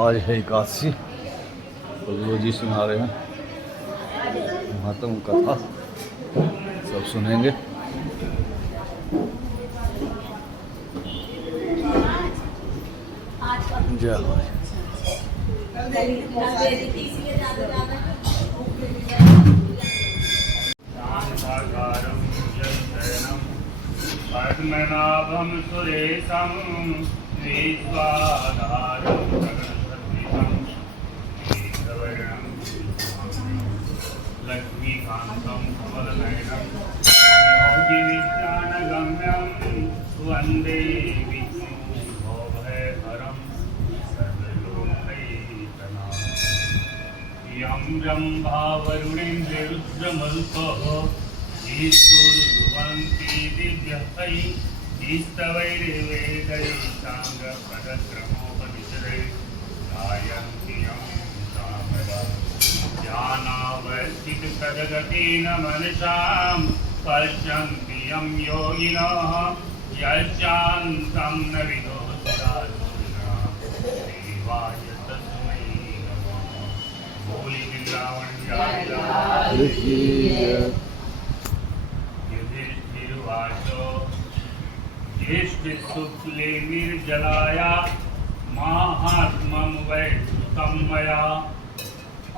आज है एकादशी, गुरु जी सुना रहे हैं महात्म कथा, सब सुनेंगे। जय हो। पद्मनाभं सुरेशं विश्वाधारं गगनसदृशं मेघवर्णं लक्ष्मीकान्तं कमलनयनं योगिविज्ञानगम्यं वन्दे विष्णुं भवभयहरं सर्वलोकैकनाथं। यं ब्रह्मा वरुणेन्द्ररुद्रमरुतः ईश्वरुवन्ति दिव्यहै ईस्तवैर्वेदैस्ताङ्गपदक्रमोपनिषदैः गायन्ति यं सामगा ध्यानावस्थिततद्गतेन मनसां पश्यन्ति यं योगिनः यश्चान्तं न विदुषासुरा देवाय तस्मै नमः। बोली वृंदावन जय ज्येष्ठ शुक्ले निर्जलाया माहात्म्यं वै श्रुतं मया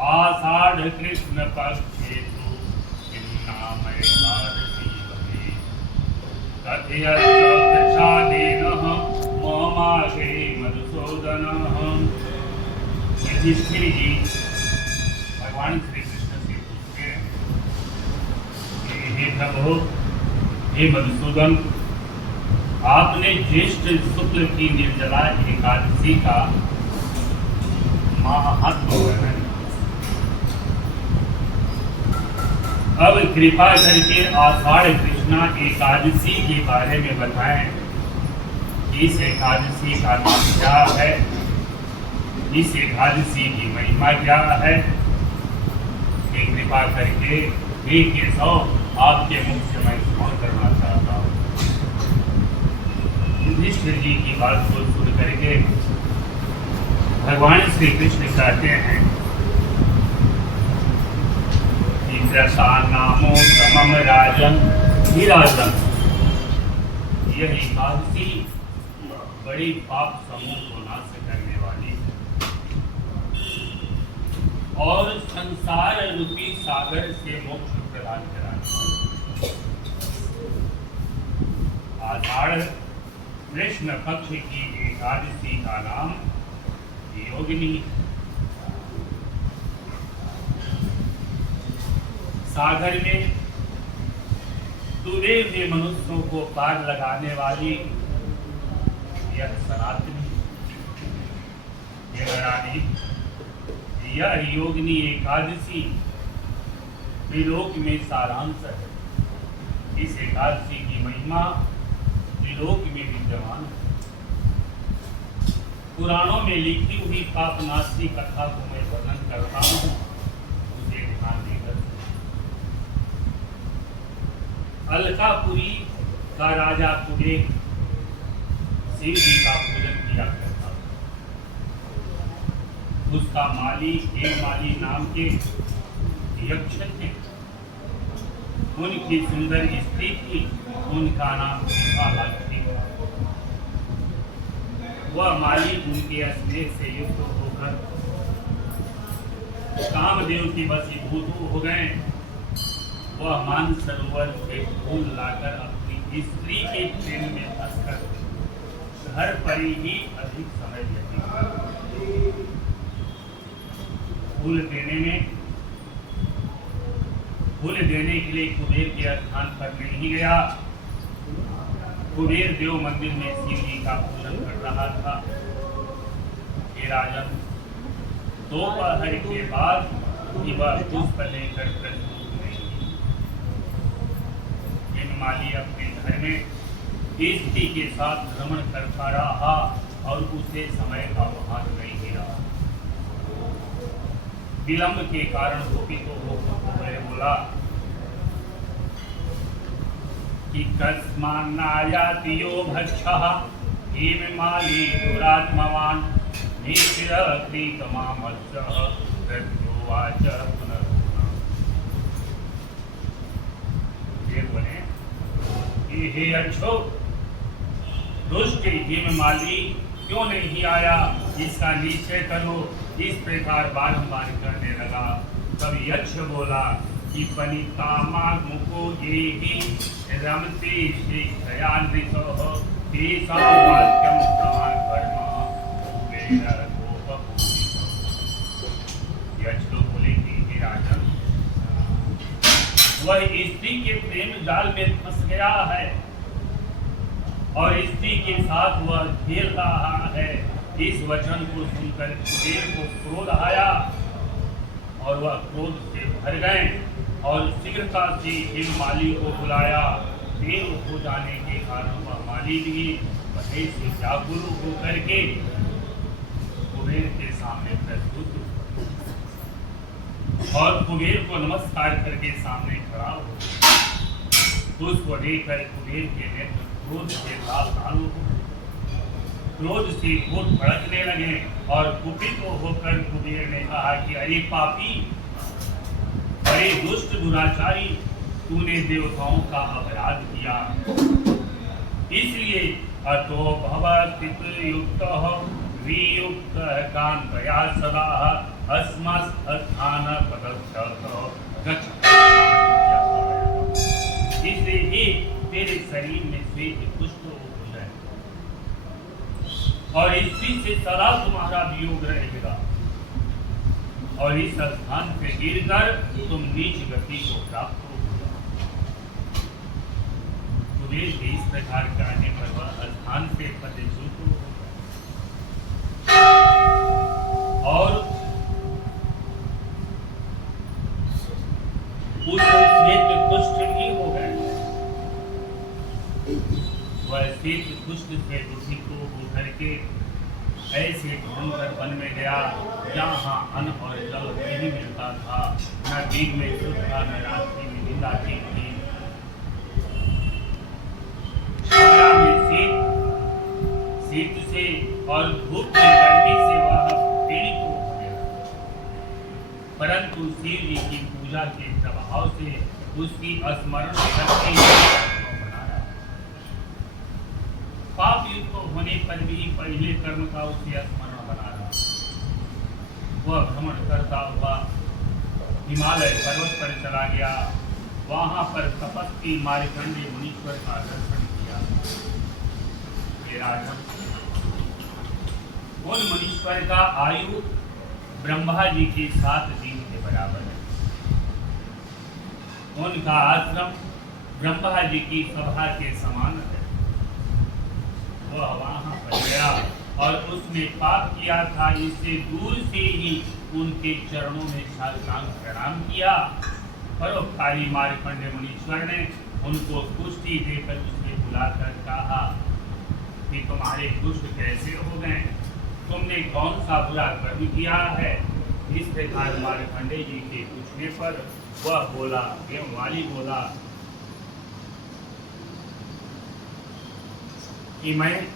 आषाढ़ कृष्ण पक्षे तु किं नाम एकादशी भवे कथयत्प्रसादेन ममाशे मधुसूदनः। युधिष्ठिर जी भगवान श्री कृष्ण से पूछते हैं, हे प्रभु, हे मधुसूदन, आपने ज्येष्ठ शुक्ल की निर्जला एकादशी का महात्म्य वर्णन। अब कृपा करके आषाढ़ कृष्णा एकादशी के बारे में बताएं। इस एकादशी का नाम क्या है, इस एकादशी की महिमा क्या है। कृपा करके एक केशव आपके मुख से मैं स्मरण करना चाहता हूँ। युधिष्ठिर जी की बात को सुन करके भगवान श्री कृष्ण कहते हैं कि नामो समम राजन विराजन। यह एकादशी बड़ी पाप समूह को नाश करने वाली और संसार रूपी सागर से मोक्ष प्रदान कराने वाली। आषाढ़ कृष्ण पक्ष की एकादशी का नाम योगिनी। सागर में डूबे हुए मनुष्यों को पार लगाने वाली यह सनातनी, यह रानी, यह योगिनी एकादशी त्रिलोक में सारांश है। इस एकादशी की महिमा त्रिलोक में विद्यमान है। पुराणों में लिखी हुई पापनाशी कथा को मैं वर्णन करता हूँ, उसे ध्यान देकर। अलकापुरी का राजा कुबेर शिव जी का पूजन किया करता था। उसका माली हेममाली नाम के यक्ष थे। उनकी सुंदर स्त्री थी, उनका नाम विशाला थी। वह माली उनके स्नेह से युक्त होकर कामदेव की वशीभूत हो गए। वह मानसरोवर से फूल लाकर अपनी स्त्री के प्रेम में फंसकर घर पर ही अधिक समय व्यतीत। फूल देने के लिए कुबेर के स्थान पर नहीं गया। कुबेर देव मंदिर में शिव जी का पूजन कर रहा था। हे राजन, दोपहर के बाद वह पुष्प लेकर प्रस्तुत हुई। हेममाली अपने घर में स्त्री के साथ भ्रमण करता रहा और उसे समय का भान नहीं मिला। विलंब के कारण कुपित होकर बोला कि कस्मान्नायाति यो भक्षः हेममाली दुरात्मवान् नित्यक्रीतमामर्चः प्रत्युवाच पुनः। ये बोले कि हे अच्छो, दुष्ट हिममाली क्यों नहीं आया, इसका निश्चय करो। इस प्रकार बारंबार करने लगा। तब यक्ष बोला कि पनितामा मुको ये ही रमते श्री दयान्वितः तेषां वाक्यं समान कर्म कुबेर गोपपूजितः। यक्ष तो बोले कि हे राजन, वह स्त्री के प्रेम जाल में फंस गया है और स्त्री के साथ वह खेल रहा है। इस वचन को सुनकर कुबेर को क्रोध आया और वह क्रोध से भर गए और शीघ्रता से हिममाली को बुलाया। देव हो जाने के कारण वह माली भी वहीं से व्याकुल होकर के कुबेर के सामने प्रस्तुत और कुबेर को नमस्कार करके सामने खड़ा हो। उसको देखकर कुबेर के नेत्र क्रोध से लाल लाल हो, क्रोध से होठ भड़कने लगे और कुपित होकर कुबेर ने कहा कि अरे पापी, अरे दुष्ट दुराचारी, तूने देवताओं का अपराध किया, इसलिए अतो भवतित युक्तः वियुक्तः कान्तया सदा अस्मत्स्थान पदच्छतः गच्छ। इसलिए ही तेरे शरीर में श्वेत पुष्प हो जाए और स्त्री से सदा तुम्हारा वियोग रहेगा और इस स्थान से गिरकर तुम नीच गति को प्राप्त हो। कुबेर के इस प्रकार कहने पर वह स्थान से पदच्युत हो और उस श्वेत पुष्प भी हो गए। वह श्वेत पुष्प से उसी को उभर के ऐसे ढूंढकर वन में गया जहाँ अन्न और जल नहीं मिलता था, न दिन में सुख था, न रात्रि में निंदा थी। शीत से और धूप की गर्मी से वह पीड़ित हो गया, परंतु शिव जी की पूजा के प्रभाव से उसकी स्मरण शक्ति बनाया। पाप युक्त होने पर भी पहले कर्म का उसे स्मरण बना रहा। वह भ्रमण करता हुआ हिमालय पर्वत पर चला गया। वहां पर तपस्वी मार्कंडेय मुनीश्वर का दर्शन किया। उन मुनीश्वर का आयु ब्रह्मा जी के 7 दिन के बराबर है। उनका आश्रम ब्रह्मा जी की सभा के समान है। वह वहां पर गया और उसने पाप किया था, इससे दूर से ही उनके चरणों में साष्टांग प्रणाम किया। परोपकारी मार्कंडेय मुनीश्वर ने उनको पुष्टि देकर उसे बुलाकर कहा कि तुम्हारे दुष्ट कैसे हो गए, तुमने कौन सा बुरा कर्म किया है। इस प्रकार मार्कंडेय जी के पूछने पर वह बोला, वाली बोला कि मैं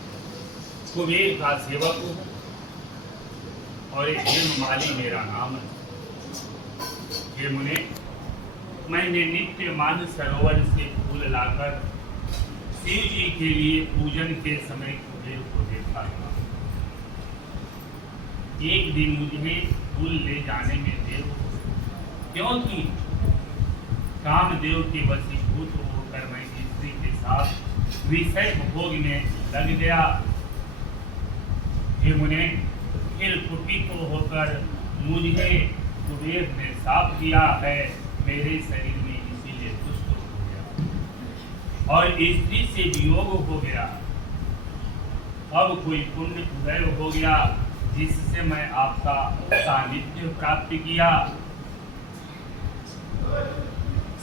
कुबेर का सेवक हूँ और एक हिममाली मेरा नाम है। हे मुने, मैंने नित्य मान सरोवर से फूल लाकर शिव जी के लिए पूजन के समय कुबेर को देखा था। एक दिन मुझे फूल ले जाने में देर हो, क्योंकि कामदेव के वशीभूत होकर मैं स्त्री के साथ विषय भोग में लग गया। हे मुने, फिर कुपित होकर मुझे कुबेर ने साप दिया है, मेरे शरीर में इसीलिए दुष्ट हो गया और स्त्री से वियोग हो गया। अब कोई पुण्य उदय हो गया जिससे मैं आपका सानिध्य प्राप्त किया।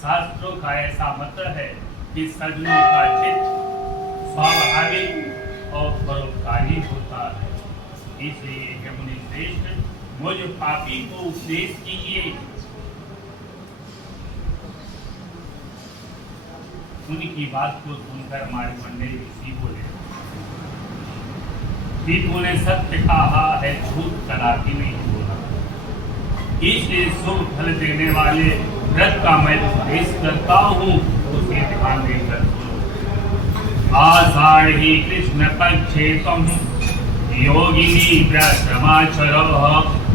शास्त्रों का ऐसा मत है कि सज्जनों का चित्त स्वाभाविक और परोपकारी होता है। इसलिए हे मुनि श्रेष्ठ, मुझ पापी को उपदेश कीजिए। उनकी बात को सुनकर मार्कंडेय ऋषि बोले, कि तूने सत्य कहा है, झूठ कदापि नहीं बोला। इसलिए शुभ फल देने वाले व्रत का मैं उपदेश करता हूँ, उसे ध्यान देकर सुनो। आषाढ़ी कृष्ण पक्षे तुम योगिनी व्रतमाचरः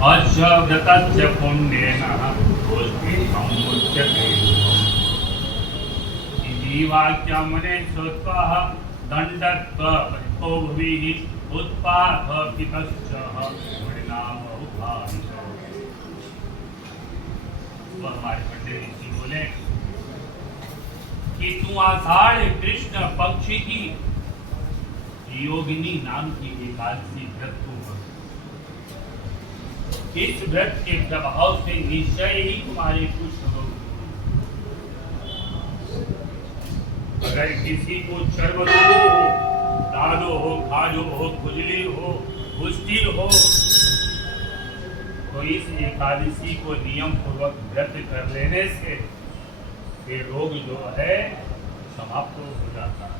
अस्य व्रतस्य पुण्येन पुष्टे समुच्यते। इति वाक्यमने श्रुत्वा दण्डत्वपरितो भुविः उत्पादपितश्च परिणाम उपादितो। वह हमारे पंडित ऋषि बोले कि तू आषाढ़ कृष्ण पक्ष की योगिनी नाम की एकादशी व्रत को कर। इस व्रत के प्रभाव से निश्चय ही तुम्हारे कुछ रोग, अगर किसी को चर्म रोग हो, दादो हो, खाजो हो, खुजली हो, कुष्ठी हो, तो इस एकादशी को नियम पूर्वक व्रत कर लेने से ये रोग जो है समाप्त हो जाता है।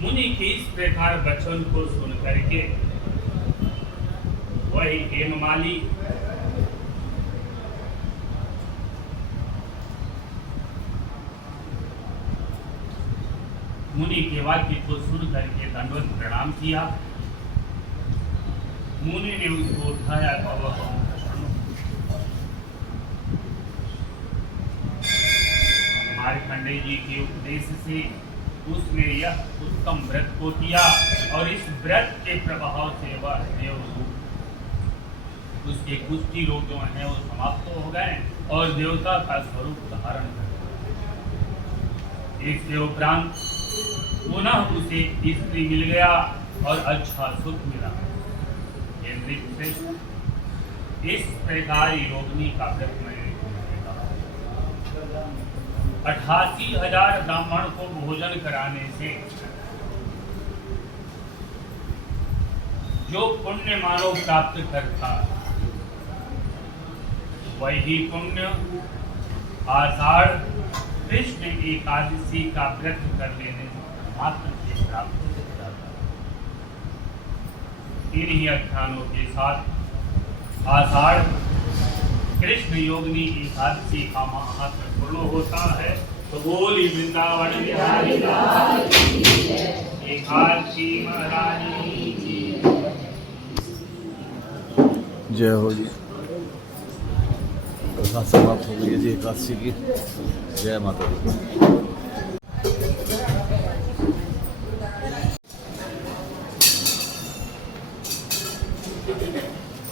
मुनि के इस प्रकार वचन को सुन करके वही हेममाली मुनि के वाक्य को सुन करके दंडवत प्रणाम किया। मुनि ने उसको उठाया, हमारे पंडित जी के उपदेश से उसने यह उत्तम व्रत को किया और इस व्रत के प्रभाव से वह देवरूप, उसके कुष्ठी रोग जो है वो समाप्त हो गए और देवता का स्वरूप धारण कर गए। इसके उपरांत पुनः उसे स्त्री मिल गया और अच्छा सुख मिला। इस प्रकार योगिनी का व्रत में 88,000 ब्राह्मण को भोजन कराने से जो पुण्य मानव प्राप्त करता, वही पुण्य आषाढ़ कृष्ण एकादशी का व्रत कर लेने मात्र से प्राप्त हो जाता। इन्हीं अख्यानों के साथ आषाढ़ कृष्ण योगिनी एकादशी का महात्म पूर्ण होता है। तो बोली वृंदावन बिहारी लाल की जय, एकादशी महारानी की जय हो जी। कथा समाप्त हो गई जी एकादशी की। जय माता दी।